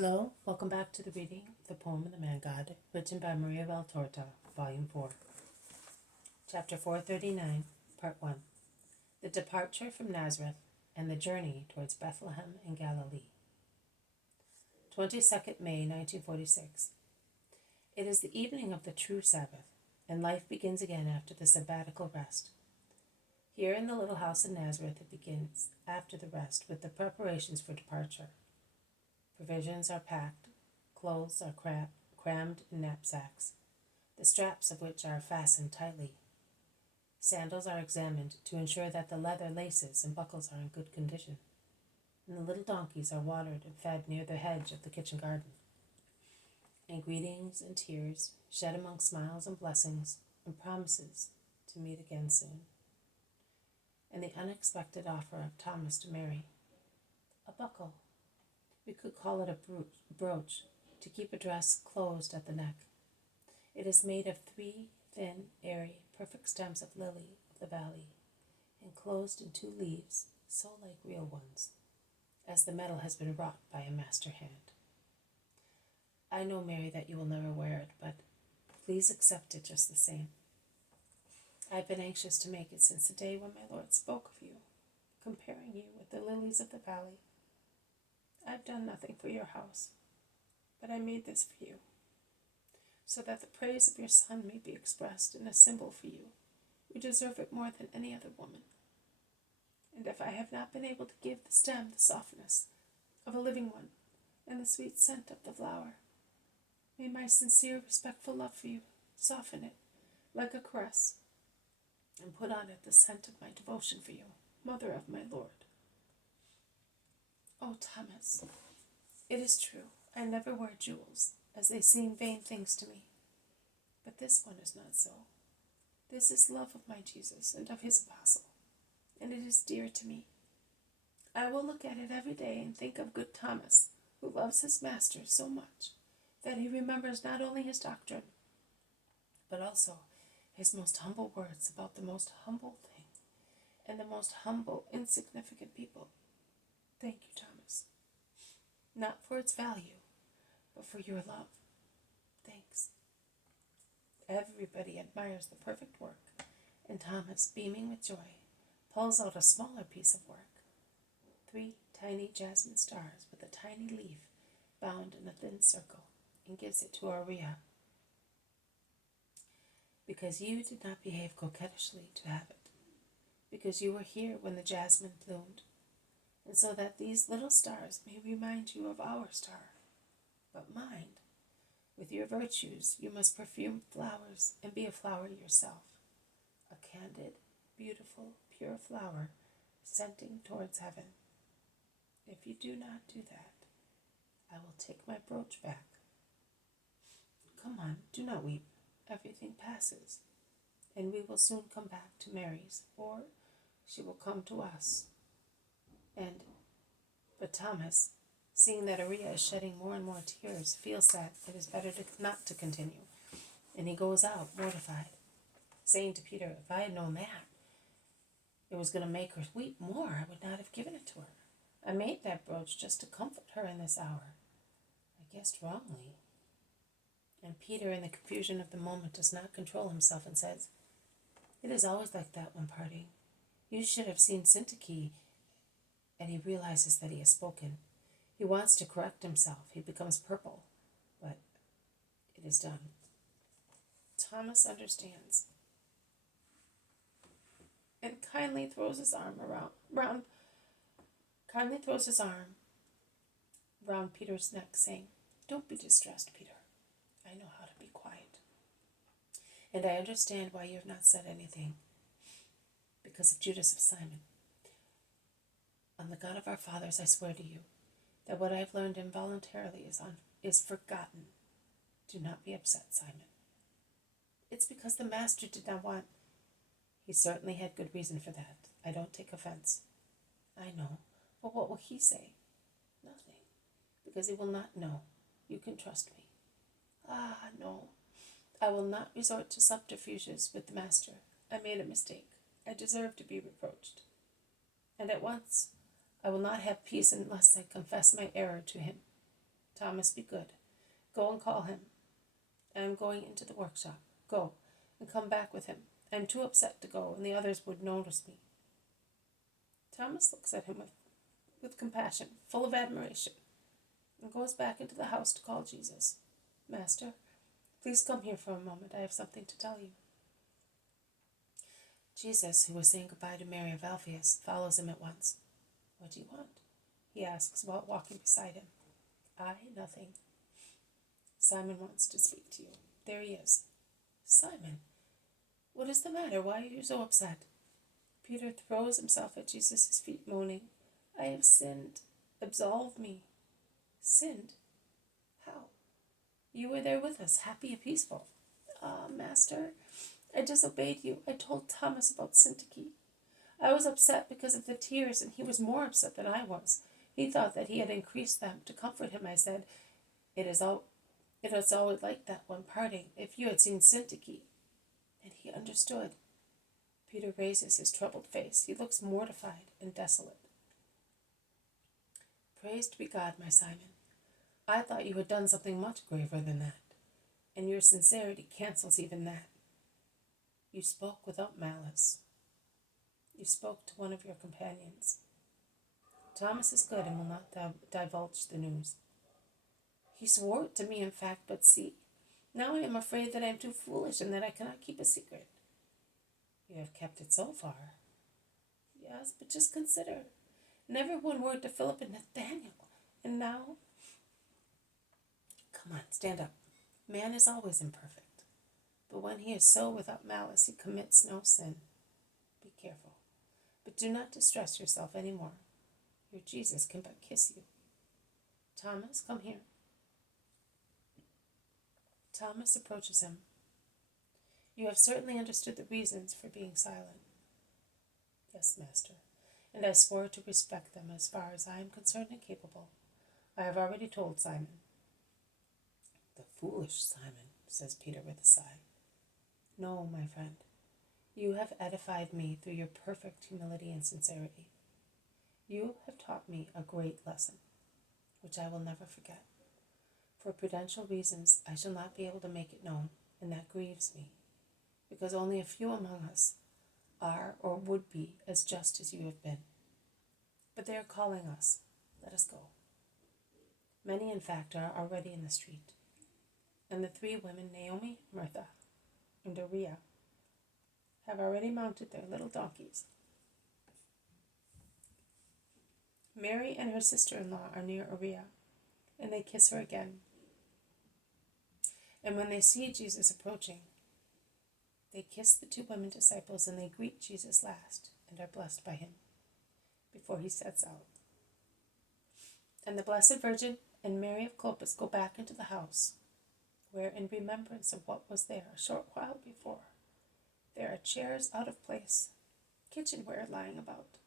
Hello, welcome back to the reading of The Poem of the Man God, written by Maria Valtorta, Volume 4. Chapter 439, Part 1. The Departure from Nazareth and the Journey towards Bethlehem in Galilee. 22nd May 1946. It is the evening of the true Sabbath, and life begins again after the sabbatical rest. Here in the little house in Nazareth it begins, after the rest, with the preparations for departure. Provisions are packed, clothes are crammed in knapsacks, the straps of which are fastened tightly. Sandals are examined to ensure that the leather laces and buckles are in good condition, and the little donkeys are watered and fed near the hedge of the kitchen garden. And greetings and tears, shed among smiles and blessings and promises to meet again soon. And the unexpected offer of Thomas to Mary, a buckle. We could call it a brooch, to keep a dress closed at the neck. It is made of 3 thin, airy, perfect stems of lily of the valley, enclosed in 2 leaves, so like real ones, as the metal has been wrought by a master hand. I know, Mary, that you will never wear it, but please accept it just the same. I've been anxious to make it since the day when my Lord spoke of you, comparing you with the lilies of the valley. I've done nothing for your house, but I made this for you, so that the praise of your Son may be expressed in a symbol for you, who deserve it more than any other woman. And if I have not been able to give the stem the softness of a living one and the sweet scent of the flower, may my sincere, respectful love for you soften it like a caress, and put on it the scent of my devotion for you, Mother of my Lord. Oh, Thomas, it is true, I never wear jewels, as they seem vain things to me. But this one is not so. This is love of my Jesus and of his apostle, and it is dear to me. I will look at it every day and think of good Thomas, who loves his master so much that he remembers not only his doctrine, but also his most humble words about the most humble thing and the most humble, insignificant people. Thank you, Thomas. Not for its value, but for your love. Thanks. Everybody admires the perfect work, and Thomas, beaming with joy, pulls out a smaller piece of work. 3 tiny jasmine stars with a tiny leaf bound in a thin circle, and gives it to Aurea. Because you did not behave coquettishly to have it, because you were here when the jasmine bloomed, and so that these little stars may remind you of our star. But mind, with your virtues you must perfume flowers and be a flower yourself, a candid, beautiful, pure flower scenting towards heaven. If you do not do that, I will take my brooch back. Come on, do not weep. Everything passes, and we will soon come back to Mary's, or she will come to us. But Thomas, seeing that Aurea is shedding more and more tears, feels that it is better not to continue, and he goes out mortified, saying to Peter, if I had known that it was going to make her weep more, I would not have given it to her. I made that brooch just to comfort her in this hour. I guessed wrongly. And Peter, in the confusion of the moment, does not control himself and says, it is always like that when parting. You should have seen Syntyche. And he realizes that he has spoken. He wants to correct himself. He becomes purple, but it is done. Thomas understands and kindly throws his arm around Peter's neck, saying, don't be distressed, Peter. I know how to be quiet. And I understand why you have not said anything, because of Judas of Simon. On the God of our fathers, I swear to you that what I have learned involuntarily is forgotten. Do not be upset, Simon. It's because the master did not want. He certainly had good reason for that. I don't take offense. I know, but what will he say? Nothing, because he will not know. You can trust me. Ah, no. I will not resort to subterfuges with the master. I made a mistake. I deserve to be reproached. And at once, I will not have peace unless I confess my error to him. Thomas, be good. Go and call him. I am going into the workshop. Go, and come back with him. I am too upset to go, and the others would notice me. Thomas looks at him with compassion, full of admiration, and goes back into the house to call Jesus. Master, please come here for a moment. I have something to tell you. Jesus, who was saying goodbye to Mary of Alphaeus, follows him at once. What do you want? He asks while walking beside him. Nothing. Simon wants to speak to you. There he is. Simon, what is the matter? Why are you so upset? Peter throws himself at Jesus' feet, moaning, I have sinned. Absolve me. Sinned? How? You were there with us, happy and peaceful. Master, I disobeyed you. I told Thomas about Syntyche. I was upset because of the tears, and he was more upset than I was. He thought that he had increased them. To comfort him, I said, It is always like that one parting. If you had seen Syntyche. And he understood. Peter raises his troubled face. He looks mortified and desolate. Praised be God, my Simon. I thought you had done something much graver than that, and your sincerity cancels even that. You spoke without malice. You spoke to one of your companions. Thomas is good and will not divulge the news. He swore it to me, in fact, but see, now I am afraid that I am too foolish and that I cannot keep a secret. You have kept it so far. Yes, but just consider. Never one word to Philip and Nathaniel. And now? Come on, stand up. Man is always imperfect. But when he is so without malice, he commits no sin. Be careful. But do not distress yourself any more. Your Jesus can but kiss you. Thomas, come here. Thomas approaches him. You have certainly understood the reasons for being silent. Yes, Master, and I swore to respect them as far as I am concerned and capable. I have already told Simon. The foolish Simon, says Peter with a sigh. No, my friend, you have edified me through your perfect humility and sincerity. You have taught me a great lesson, which I will never forget. For prudential reasons, I shall not be able to make it known, and that grieves me, because only a few among us are or would be as just as you have been. But they are calling us. Let us go. Many, in fact, are already in the street, and the three women, Naomi, Martha, and Doria, have already mounted their little donkeys. Mary and her sister-in-law are near Oria, and they kiss her again. And when they see Jesus approaching, they kiss the two women disciples, and they greet Jesus last and are blessed by him before he sets out. And the Blessed Virgin and Mary of Clopas go back into the house, where, in remembrance of what was there a short while before, there are chairs out of place, kitchenware lying about,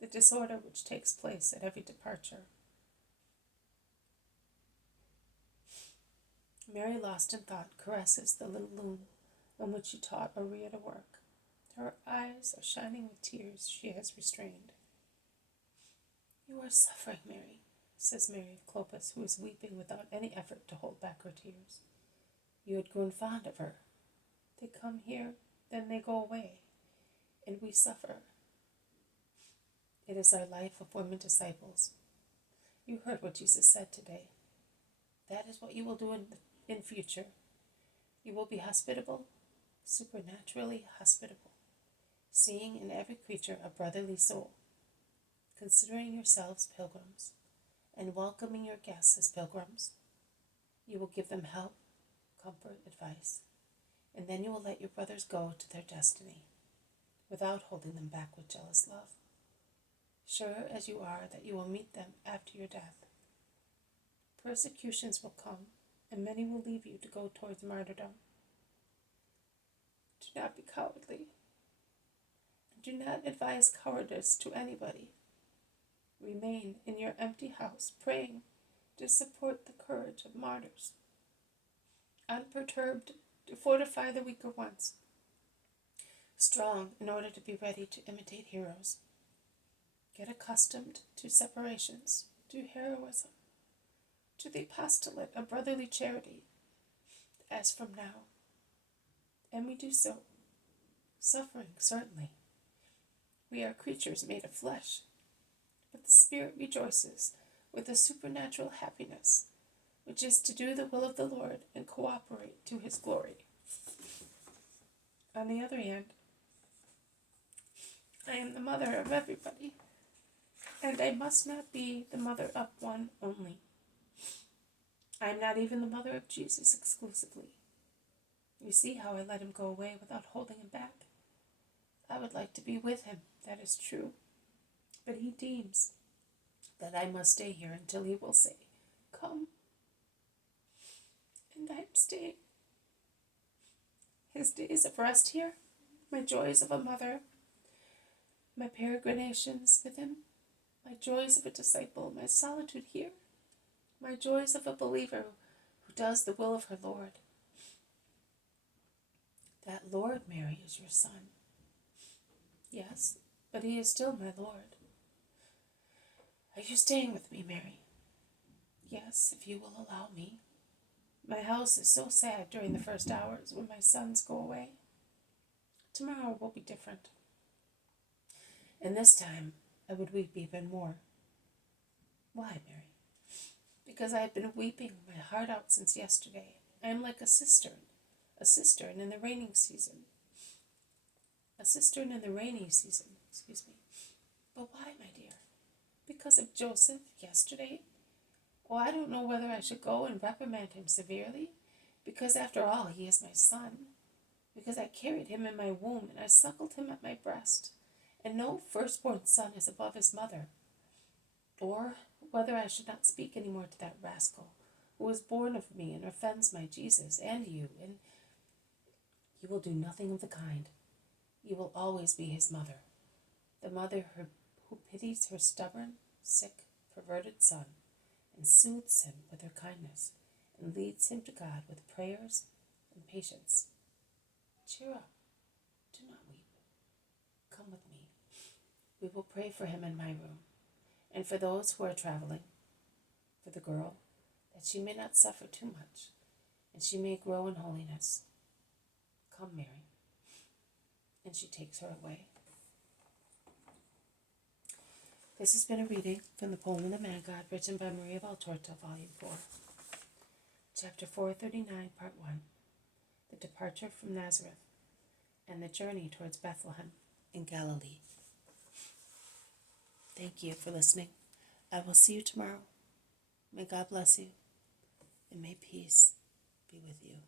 the disorder which takes place at every departure. Mary, lost in thought, caresses the little loom on which she taught Oria to work. Her eyes are shining with tears she has restrained. You are suffering, Mary, says Mary of Clopas, who is weeping without any effort to hold back her tears. You had grown fond of her. They come here, then they go away, and we suffer. It is our life of women disciples. You heard what Jesus said today. That is what you will do in future. You will be hospitable, supernaturally hospitable, seeing in every creature a brotherly soul, considering yourselves pilgrims, and welcoming your guests as pilgrims. You will give them help, comfort, advice, and then you will let your brothers go to their destiny, without holding them back with jealous love, sure as you are that you will meet them after your death. Persecutions will come, and many will leave you to go towards martyrdom. Do not be cowardly, and do not advise cowardice to anybody. Remain in your empty house, praying to support the courage of martyrs, unperturbed to fortify the weaker ones, strong in order to be ready to imitate heroes. Get accustomed to separations, to heroism. to the apostolate of brotherly charity, as from now. And we do so, suffering certainly. We are creatures made of flesh, but the Spirit rejoices with a supernatural happiness, which is to do the will of the Lord and cooperate to his glory. On the other hand, I am the mother of everybody, and I must not be the mother of one only. I am not even the mother of Jesus exclusively. You see how I let him go away without holding him back. I would like to be with him, that is true, but he deems that I must stay here until he will say, "Come." And I am staying. His days of rest here, my joys of a mother, my peregrinations with him, my joys of a disciple, my solitude here, my joys of a believer who does the will of her Lord. That Lord, Mary, is your son. Yes, but he is still my Lord. Are you staying with me, Mary? Yes, if you will allow me. My house is so sad during the first hours when my sons go away. Tomorrow will be different. And this time I would weep even more. Why, Mary? Because I have been weeping my heart out since yesterday. I am like a cistern in the rainy season. But why, my dear? Because of Joseph yesterday? Oh, I don't know whether I should go and reprimand him severely, because after all he is my son, because I carried him in my womb and I suckled him at my breast, and no firstborn son is above his mother. Or whether I should not speak any more to that rascal who was born of me and offends my Jesus and you, and you will do nothing of the kind. You will always be his mother, the mother who pities her stubborn, sick, perverted son, and soothes him with her kindness, and leads him to God with prayers and patience. Cheer up. Do not weep. Come with me. We will pray for him in my room, and for those who are traveling, for the girl, that she may not suffer too much, and she may grow in holiness. Come, Mary. And she takes her away. This has been a reading from the poem of the Man God, written by Maria Valtorta, Volume 4. Chapter 439, Part 1. The Departure from Nazareth and the Journey towards Bethlehem in Galilee. Thank you for listening. I will see you tomorrow. May God bless you, and may peace be with you.